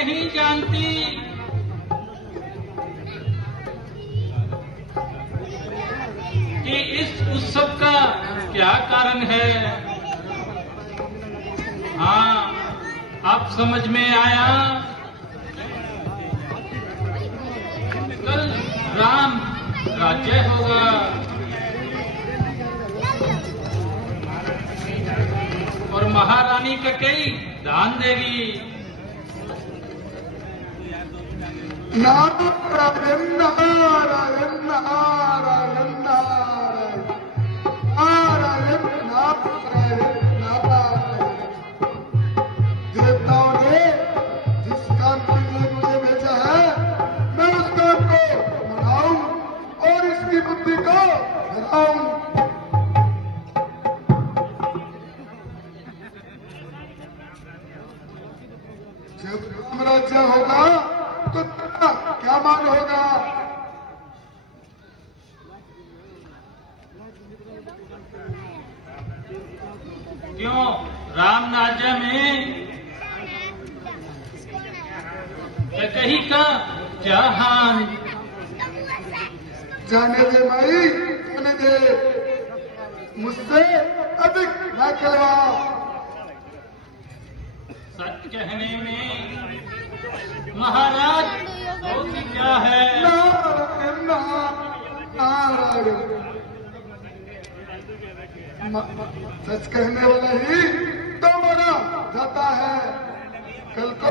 नहीं जानती कि इस उत्सव का क्या कारण है। हाँ, अब समझ में आया। कल राम राज्य होगा और महारानी कैकेयी दान देगी। नारायण नारायण नारायण नारायण नारायण नारायण नारायण। देवताओं ने जिस काम के लिए मुझे भेजा है, मैं उस काम को मनाऊं और इसकी बुद्धि को हराऊं। जब साम्राज्य होगा तो क्या मान होगा। क्यों राम राज्य में कैकेयी का क्या हाल। जाने दे माई, जाने दे, मुझसे अधिक न खिलवा। सच कहने में महाराज दोषी क्या है। नारायण नारायण। सच कहने वाला ही तो माना जाता है। कल को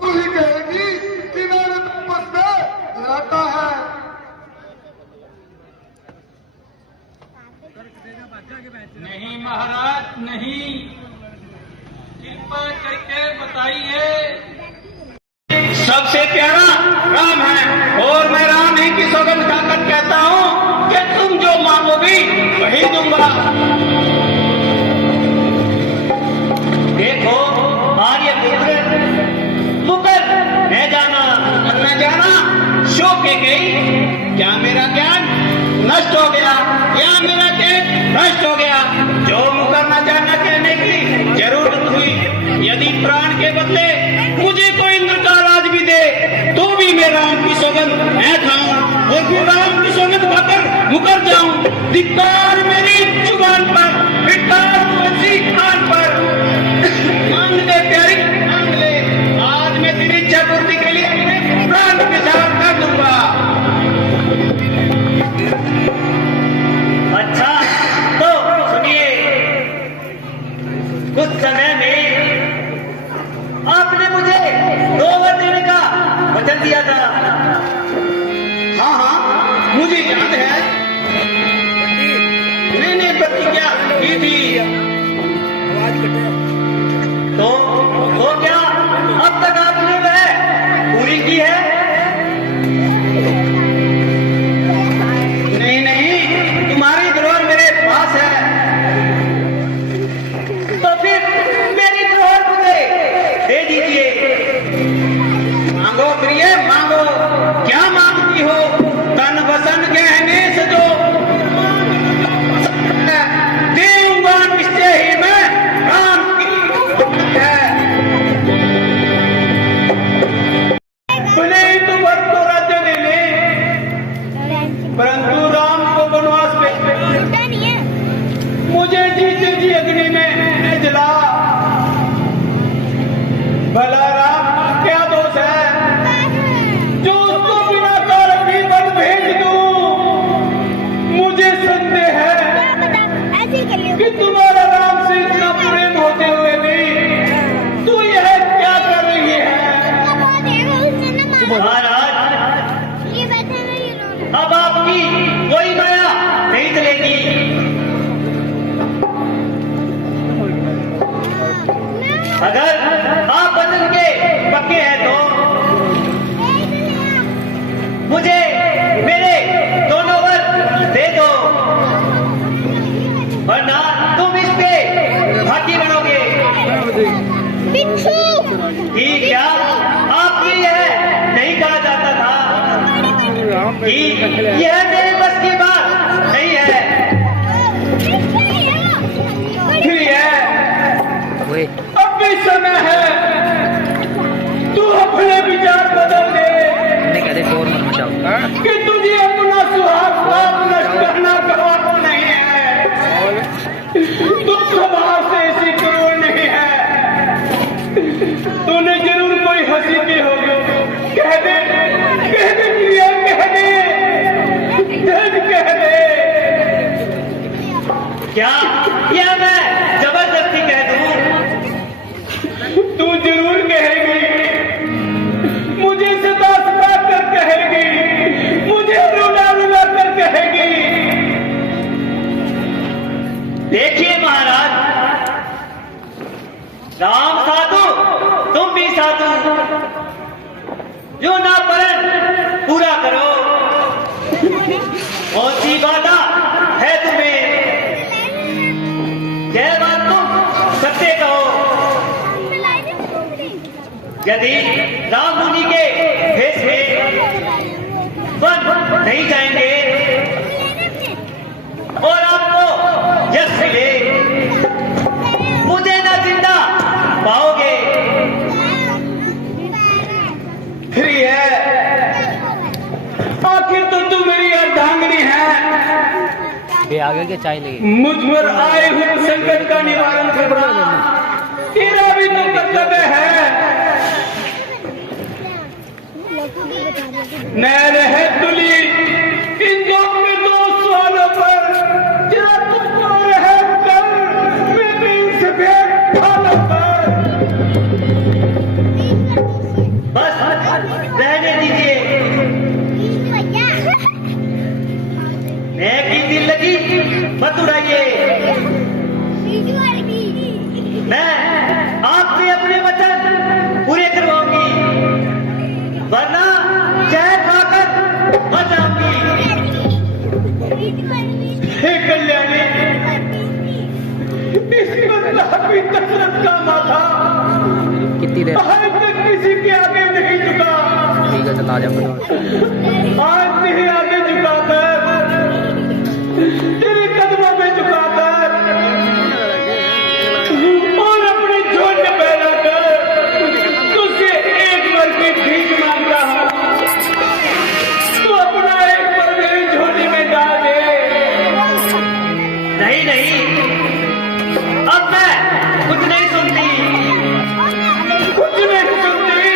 तू ही कहेगी कि मेरे तपस में लड़ाता है। नहीं महाराज नहीं, कृपा करके बताइए। सबसे प्यारा राम है और मैं राम ही की सौगंध खाकर कहता हूँ कि तुम जो मांगोगी वही दूंगा। देखो आर्यपुत्र मुकर है जाना न जाना शो के गई। क्या मेरा ज्ञान नष्ट हो गया या मेरा ज्ञान नष्ट हो गया। जो मुकर न जाना कहने की जरूरत हुई। यदि प्राण के बदले मुझे कोई इंद्र का राज भी दे तो भी मैं राम की सौगंध मैं खाऊं और फिर राम की सौगंध खाकर मुकर जाऊं। धिक्कार मेरी जुबान पर, धिक्कार तुलसी कान पर। मांग ले प्यारी मांग ले, आज मैं तेरी इच्छा पूर्ति के लिए प्राण निछावर कर दूंगा। अच्छा तो सुनिए, कुछ समय में आपने मुझे 2 वर देने का वचन दिया था। हाँ हाँ मुझे याद है, मैंने प्रतिज्ञा की थी। तो क्या अब तक आपने वह पूरी की है। नहीं नहीं, तुम्हारी धरोहर मेरे पास है। तो फिर मेरी धरोहर मुझे दे दीजिए। मांगो प्रिय मांगो, क्या मांगती हो। तन वसन गहने सजो देऊंगा निश्चय ही मैं राम की है। भले तो वर को राज्य दे ले, परंतु राम को वनवास में मुझे जीते जी अग्नि में न जला। भला राम क्या दोष है जो उसको बिना कारण भी वन भेज दूं। मुझे संदेह है कि तुम्हारा राम से इतना प्रेम होते हुए भी तू यह क्या कर रही है। महाराज अब आपकी कोई माया नहीं चलेगी। अगर आप वचन के पक्के हैं तो मुझे मेरे दोनों वर दे दो, वरना तुम इस पे भागी बनोगे। ठीक क्या आपकी यह नहीं कहा जाता था कि यह मेरे बस की बात नहीं है। फिर अब भी समय है, तू तूने जरूर कोई हंसी की होगी। कह दे प्रिया, कह दे, कह दे। क्या मैं जबरदस्ती कह दूं? तू जरूर कहेगी, मुझे सता कर कहेगी, मुझे रुला कर कहेगी। देखिए महाराज, राम साधु, तुम भी साधु, जो ना परण पूरा करो। कौन सी बाधा है तुम्हें? यह बात तुम सत्य कहो। यदि राम मुनि के भेष में वन नहीं जाएंगे और आपको यश मिले, मुझे न जिंदा पाओगे। फिर आखिर तो तू मेरी अर्धांगिनी है। आगे के चाय लेगी। मुझ पर आए हुए संकट का निवारण करना तेरा भी तो कर्तव्य है। न रहे तुली इन दो सवालों पर, जरा तुझको रहे कर मेरे सफेद बालों पर। बस रहने दीजिए। मैं की दिल लगी मत उड़ाइए। मैं आपसे अपने वचन पूरे करवाऊंगी, वरना जहर खाकर मर जाऊंगी। हे कल्याणी, इसी भी दशरथ का माथा कितनी देर? आज तक किसी के आगे नहीं झुका। ठीक है, चला जा। आज नहीं आगे झुकाकर, तेरे कदमों में झुकाकर और अपनी झोल में पैदा कर तुझसे एक बार की भीख मांगता हूं। तू अपना एक बार मेरी झोली में डाल दे। नहीं, अब मैं कुछ नहीं सुनती, कुछ नहीं सुनती।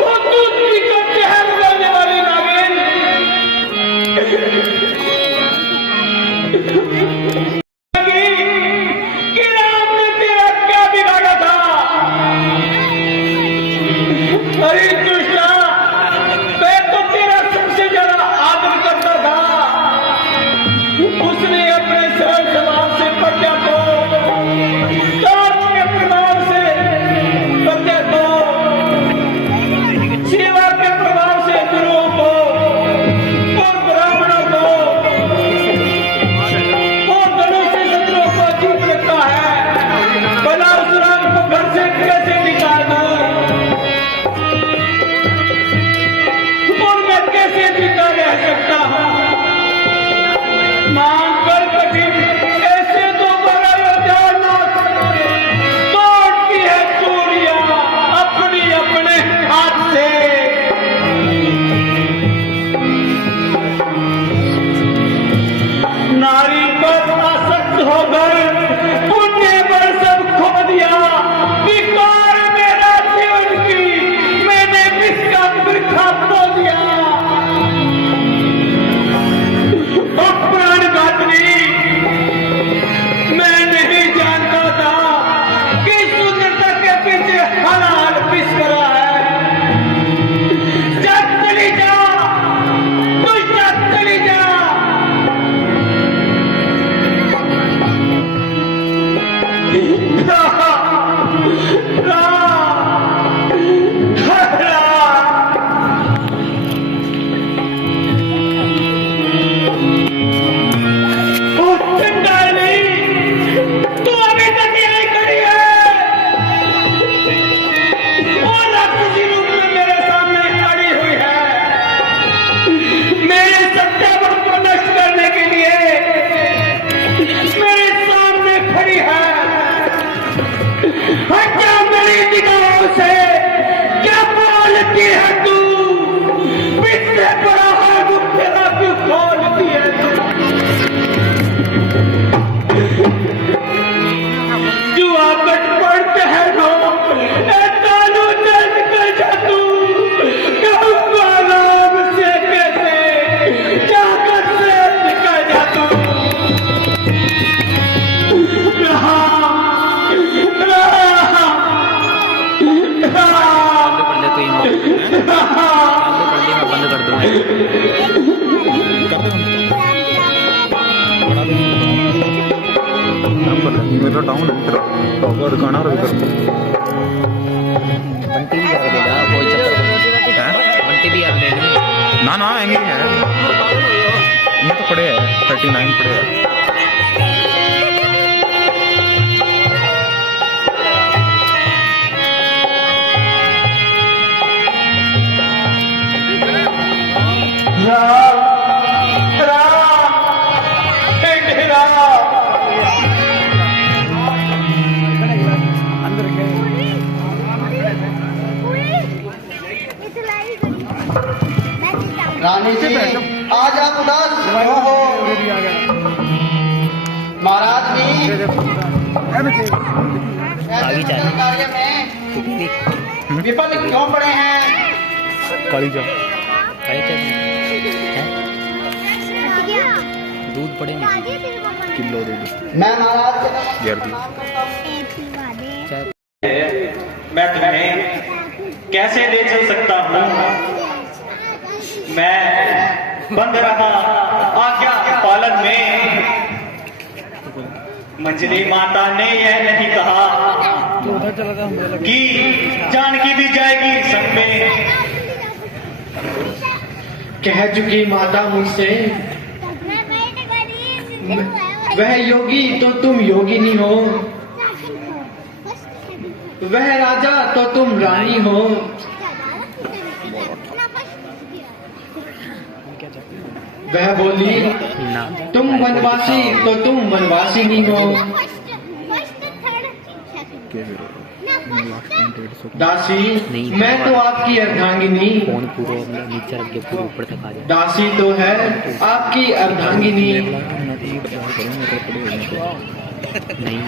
वो दूध पीकर जहर मेरा टाउन है तेरा टॉपर दुकान और इधर बंटी भी कर देगा कोई चक्कर बंटी भी कर देगा ना ना महंगे है ये तो पड़े हैं 39 पड़े हैं रानी जी आज आप उदास क्यों हो? महाराज जी आगे जा। कार्य में विफल क्यों पड़े हैं? काली जा दूध पड़े नहीं किलो दे दो मैं महाराज यार दी मैं तुम्हें कैसे ले चल सकता हूँ? मैं बंद रहा आज्ञा पालन में। मंजली माता ने यह नहीं कहा कि जानकी भी जाएगी संग में। कह चुकी माता मुझसे वह योगी तो तुम योगिनी हो, वह राजा तो तुम रानी हो। वह बोली तुम वनवासी तो तुम वनवासी नहीं हो। दासी मैं तो आपकी अर्धांगिनी। फोन पूरा नीचे रख के पूरे ऊपर तक आ जाए। दासी तो है आपकी अर्धांगिनी। नहीं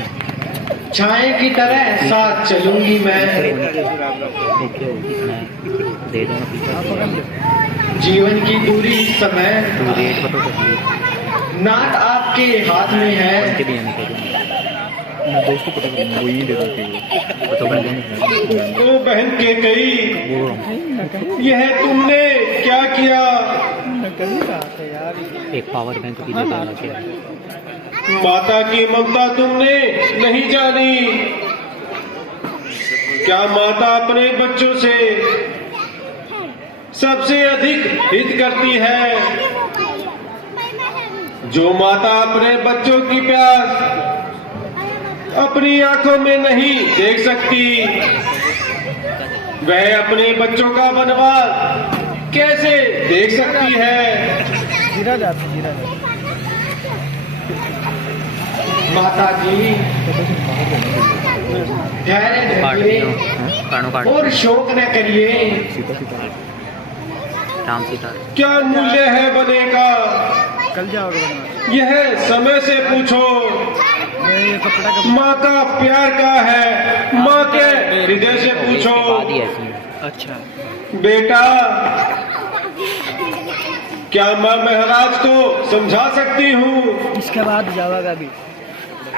छाए की तरह साथ चलूंगी मैं। देखिए कितना है दे दो ना पीछे जीवन की दूरी समय तू रेट बता दो नाट आपके हाथ में है। के भी हमें मैं दोस्तों को वो ही दे दो तो बन तो बहन के कई वो यह तुमने क्या किया? एक पावर बैंक भी दे देना चाहिए। माता की ममता तुमने नहीं जानी। क्या माता अपने बच्चों से सबसे अधिक हित करती है? जो माता अपने बच्चों की प्यास अपनी आंखों में नहीं देख सकती, वह अपने बच्चों का वनवास कैसे देख सकती है? माता जी धैर्य धरिए और शोक न करिए। राम सीता क्या मूल्य है बने का? कल जाओगे यह समय से पूछो। माँ का प्यार का है, माँ के हृदय से पूछो। अच्छा बेटा क्या मैं महाराज को समझा सकती हूँ? इसके बाद जाओगा अभी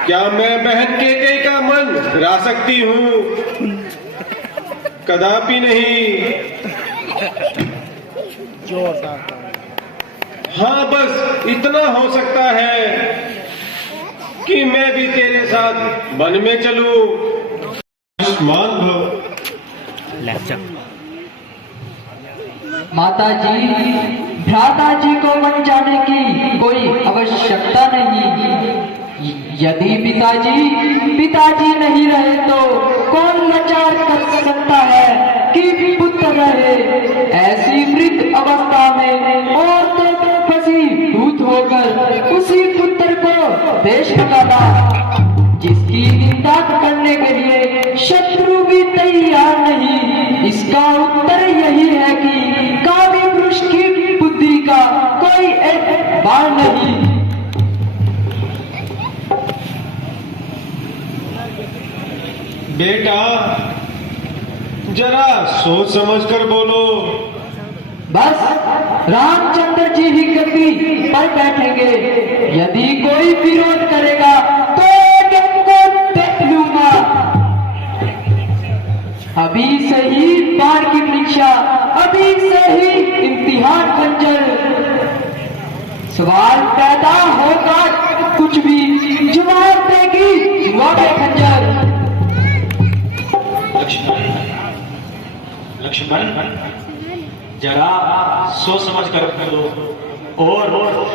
क्या मैं बहन के कई का मन हरा सकती हूँ? कदापि नहीं। हाँ बस इतना हो सकता है कि मैं भी तेरे साथ वन में चलूं। आयुष्मान भव। लैपटॉप माता जी भ्राता जी को वन जाने की कोई आवश्यकता नहीं। यदि पिताजी नहीं रहे तो कौन विचार कर सकता है कि पुत्र रहे? ऐसी वृद्ध अवस्था में औरतें फंसी भूत होकर उसी पुत्र को देश भगाना, जिसकी निंदा करने के लिए शत्रु भी तैयार नहीं। इसका उत्तर यही है कि कामी पुरुष की बुद्धि का कोई एतबार नहीं। बेटा जरा सोच समझ कर बोलो। बस रामचंद्र जी ही गद्दी पर बैठेंगे। यदि कोई विरोध करेगा तो एक को देख लूंगा। अभी से ही बाढ़ की परीक्षा, अभी से ही इम्तिहान बन कर दो और